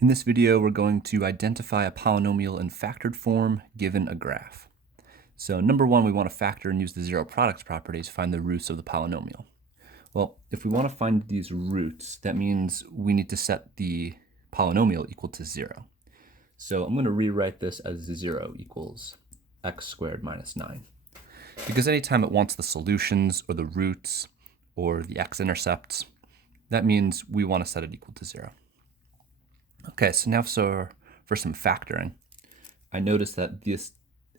In this video, we're going to identify a polynomial in factored form given a graph. So number one, we want to factor and use the zero product property to find the roots of the polynomial. Well, if we want to find these roots, that means we need to set the polynomial equal to 0. So I'm going to rewrite this as 0 equals x squared minus 9. Because anytime it wants the solutions or the roots or the x-intercepts, that means we want to set it equal to 0. Okay, so now for some factoring, I notice that these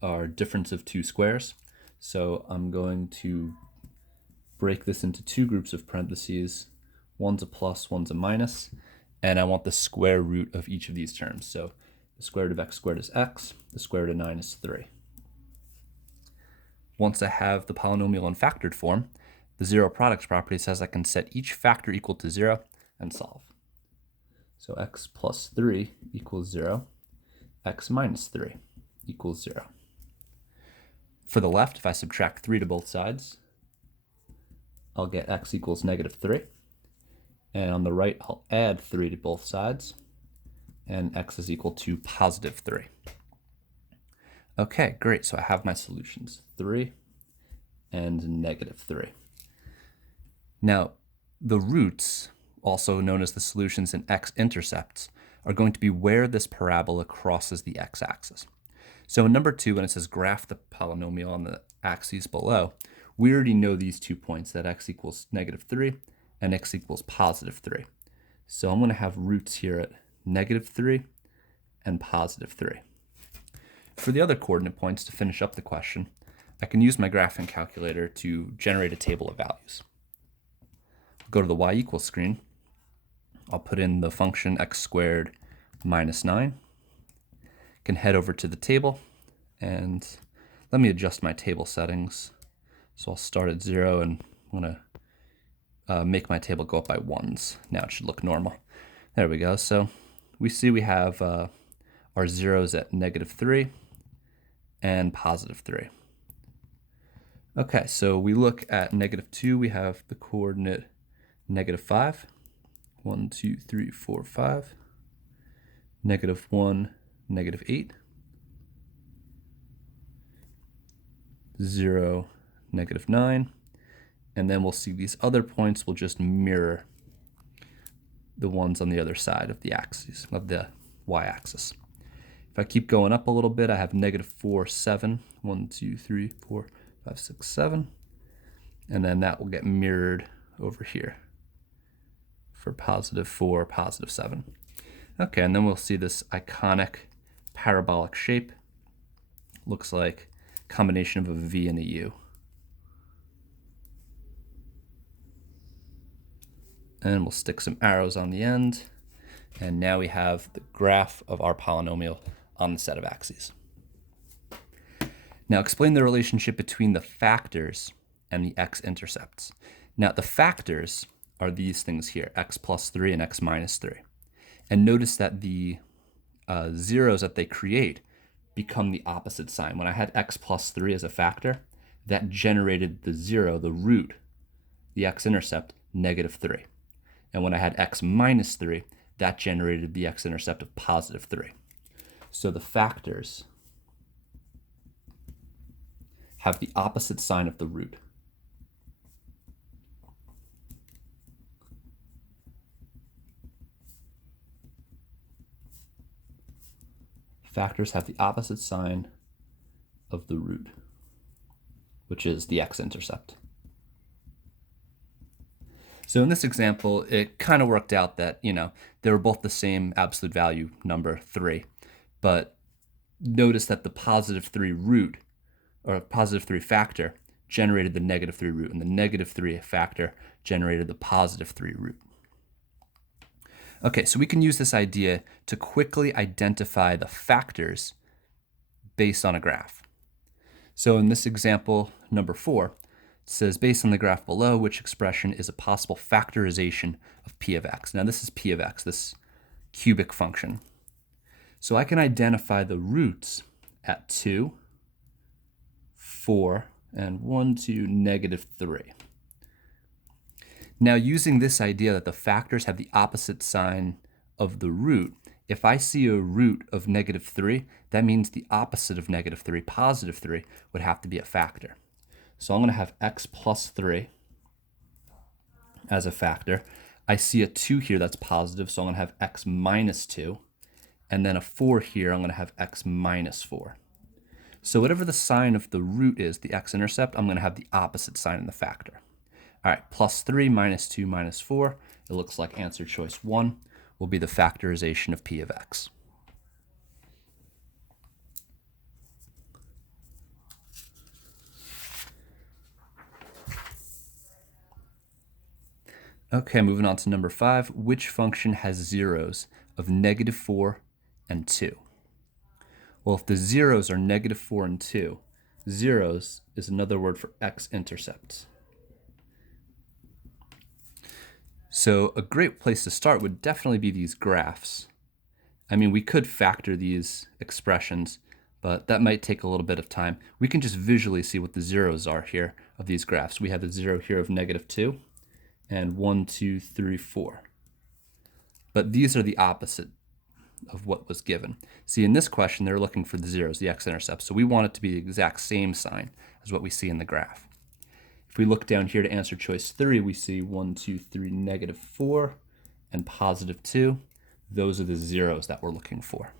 are difference of two squares. So I'm going to break this into two groups of parentheses. One's a plus, one's a minus, and I want the square root of each of these terms. So the square root of x squared is x, the square root of 9 is 3. Once I have the polynomial in factored form, the zero product property says I can set each factor equal to 0 and solve. So x plus 3 equals 0, x minus 3 equals 0. For the left, if I subtract 3 to both sides, I'll get x equals negative 3. And on the right, I'll add 3 to both sides, and x is equal to positive 3. Okay, great. So I have my solutions, 3 and negative 3. Now, the roots, also known as the solutions in x-intercepts, are going to be where this parabola crosses the x-axis. So in number 2, when it says graph the polynomial on the axes below, we already know these 2 points, that x equals negative 3 and x equals positive 3. So I'm going to have roots here at negative 3 and positive 3. For the other coordinate points, to finish up the question, I can use my graphing calculator to generate a table of values. Go to the y equals screen. I'll put in the function x squared minus 9. Can head over to the table, and let me adjust my table settings. So I'll start at 0, and I'm going to make my table go up by 1s. Now it should look normal. There we go. So we see we have our zeros at negative 3 and positive 3. Okay, so we look at negative 2, we have the coordinate negative 5. 1, 2, 3, 4, 5. Negative 1, negative 8. 0, negative 9. And then we'll see these other points will just mirror the ones on the other side of the axis, of the y-axis. If I keep going up a little bit, I have negative 4, 7. 1, 2, 3, 4, 5, 6, 7. And then that will get mirrored over here for positive 4, positive 7. Okay, and then we'll see this iconic parabolic shape. Looks like a combination of a V and a U. And we'll stick some arrows on the end. And now we have the graph of our polynomial on the set of axes. Now explain the relationship between the factors and the x-intercepts. Now the factors are these things here, x plus 3 and x minus 3. And notice that the zeros that they create become the opposite sign. When I had x plus 3 as a factor, that generated the 0, the root, the x-intercept, negative 3. And when I had x minus 3, that generated the x-intercept of positive 3. So the factors have the opposite sign of the root. Factors have the opposite sign of the root, which is the x-intercept. So in this example, it kind of worked out that, they were both the same absolute value number 3, but notice that the positive 3 root, or positive 3 factor, generated the negative 3 root, and the negative 3 factor generated the positive 3 root. Okay, so we can use this idea to quickly identify the factors based on a graph. So in this example, number 4, it says, based on the graph below, which expression is a possible factorization of p of x? Now this is p of x, this cubic function. So I can identify the roots at 2, 4, and 1, 2, negative 3. Now, using this idea that the factors have the opposite sign of the root, if I see a root of -3, that means the opposite of -3, positive 3, would have to be a factor. So I'm going to have x plus 3 as a factor. I see a 2 here that's positive, so I'm going to have x minus 2. And then a 4 here, I'm going to have x minus 4. So whatever the sign of the root is, the x-intercept, I'm going to have the opposite sign in the factor. All right, plus 3 minus 2 minus 4. It looks like answer choice 1 will be the factorization of p of x. Okay, moving on to number 5. Which function has zeros of -4 and 2? Well, if the zeros are -4 and 2, zeros is another word for x-intercepts. So a great place to start would definitely be these graphs. I mean, we could factor these expressions, but that might take a little bit of time. We can just visually see what the zeros are here of these graphs. We have the 0 here of -2 and 1, 2, 3, 4. But these are the opposite of what was given. See, in this question, they're looking for the zeros, the x-intercepts. So we want it to be the exact same sign as what we see in the graph. If we look down here to answer choice 3, we see 1, 2, 3, -4 and +2. Those are the zeros that we're looking for.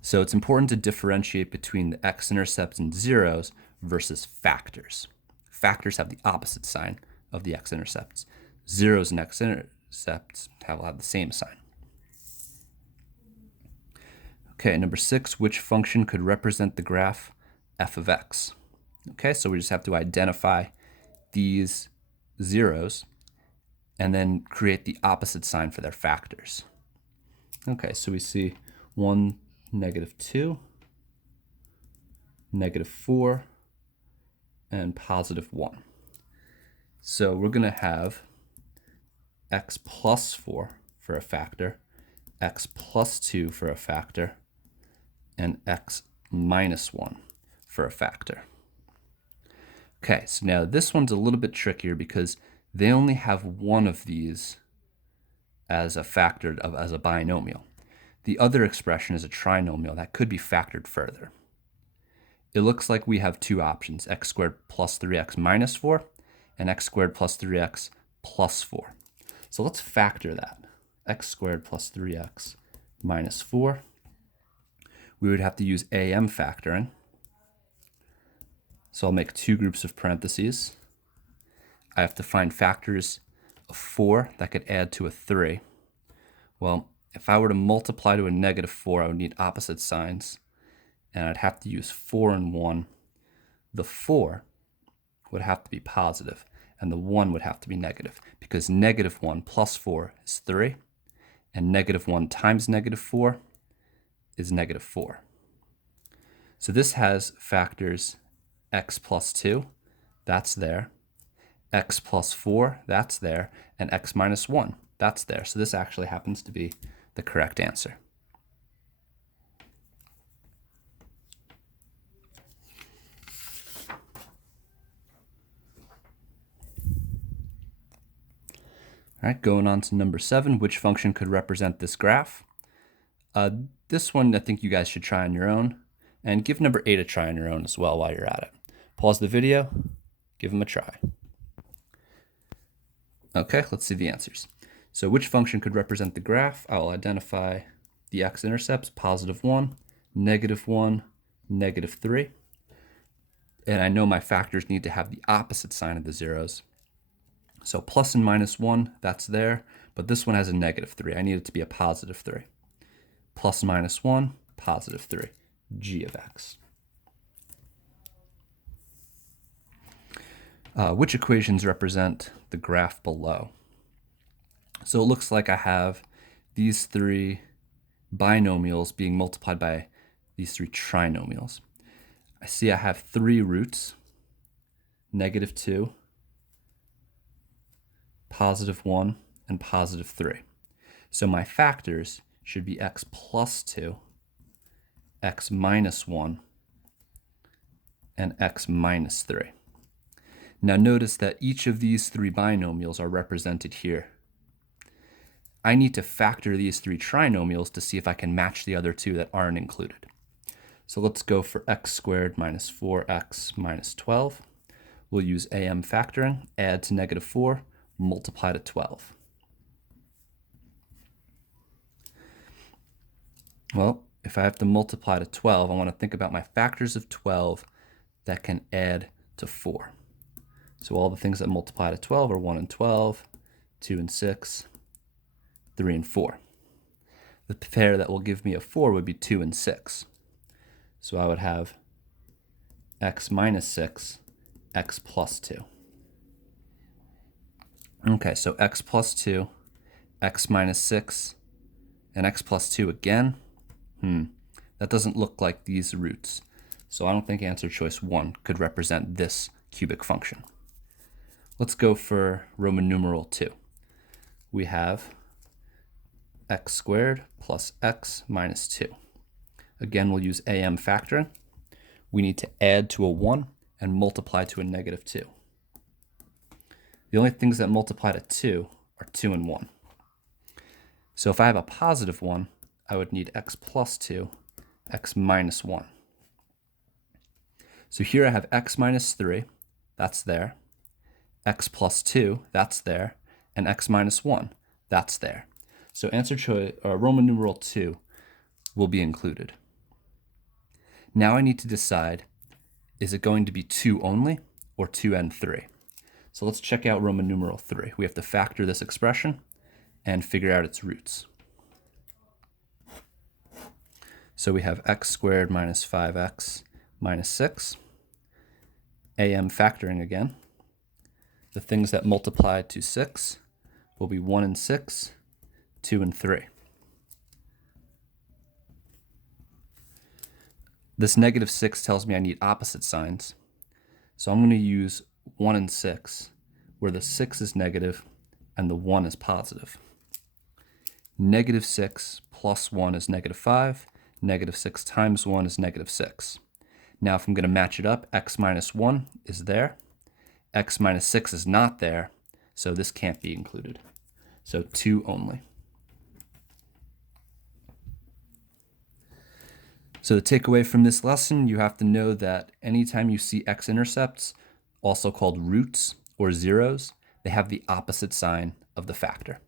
So it's important to differentiate between the x-intercepts and zeros versus factors. Factors have the opposite sign of the x-intercepts. Zeros and x-intercepts have the same sign. Okay, number 6, which function could represent the graph f of x? Okay, so we just have to identify these zeros and then create the opposite sign for their factors. Okay, so we see 1, -2, -4, and +1. So we're going to have x plus 4 for a factor, x plus 2 for a factor, and x minus 1 for a factor. Okay, so now this one's a little bit trickier because they only have one of these as a factor, as a binomial. The other expression is a trinomial that could be factored further. It looks like we have two options, x squared plus 3x minus 4 and x squared plus 3x plus 4. So let's factor that. X squared plus 3x minus 4. We would have to use AM factoring. So I'll make two groups of parentheses. I have to find factors of 4 that could add to a 3. Well, if I were to multiply to a -4, I would need opposite signs, and I'd have to use 4 and 1. The 4 would have to be positive, and the 1 would have to be negative, because -1 plus 4 is 3, and -1 times -4 is -4. So this has factors x plus 2, that's there, x plus 4, that's there, and x minus 1, that's there. So this actually happens to be the correct answer. All right, going on to number 7, which function could represent this graph? This one I think you guys should try on your own, and give number 8 a try on your own as well while you're at it. Pause the video, give them a try. Okay, let's see the answers. So which function could represent the graph? I'll identify the x-intercepts, +1, -1, -3. And I know my factors need to have the opposite sign of the zeros. So plus and minus 1, that's there, but this one has a -3. I need it to be a +3. Plus minus 1, +3, g of x. Which equations represent the graph below? So it looks like I have these 3 binomials being multiplied by these 3 trinomials. I see I have 3 roots, -2, +1, and +3. So my factors should be x plus 2, x minus 1, and x minus 3. Now notice that each of these 3 binomials are represented here. I need to factor these three trinomials to see if I can match the other two that aren't included. So let's go for x squared minus 4x minus 12. We'll use AM factoring, add to negative 4, multiply to 12. Well, if I have to multiply to 12, I want to think about my factors of 12 that can add to 4. So all the things that multiply to 12 are 1 and 12, 2 and 6, 3 and 4. The pair that will give me a 4 would be 2 and 6. So I would have x minus 6, x plus 2. Okay, so x plus 2, x minus 6, and x plus 2 again. That doesn't look like these roots. So I don't think answer choice 1 could represent this cubic function. Let's go for Roman numeral 2. We have x squared plus x minus 2. Again, we'll use AM factoring. We need to add to a 1 and multiply to a negative 2. The only things that multiply to 2 are 2 and 1. So if I have a positive 1, I would need x plus 2, x minus 1. So here I have x minus 3, that's there, x plus 2, that's there, and x minus 1, that's there. So answer choice, Roman numeral 2 will be included. Now I need to decide, is it going to be 2 only or 2 and 3? So let's check out Roman numeral 3. We have to factor this expression and figure out its roots. So we have x squared minus 5x minus 6. AM factoring again. The things that multiply to 6 will be 1 and 6, 2 and 3. This negative 6 tells me I need opposite signs. So I'm going to use 1 and 6, where the 6 is negative and the 1 is positive. Negative 6 plus 1 is negative 5. Negative 6 times 1 is negative 6. Now if I'm going to match it up, x minus 1 is there. X minus 6 is not there, so this can't be included. So 2 only. So the takeaway from this lesson, you have to know that anytime you see x-intercepts, also called roots or zeros, they have the opposite sign of the factor.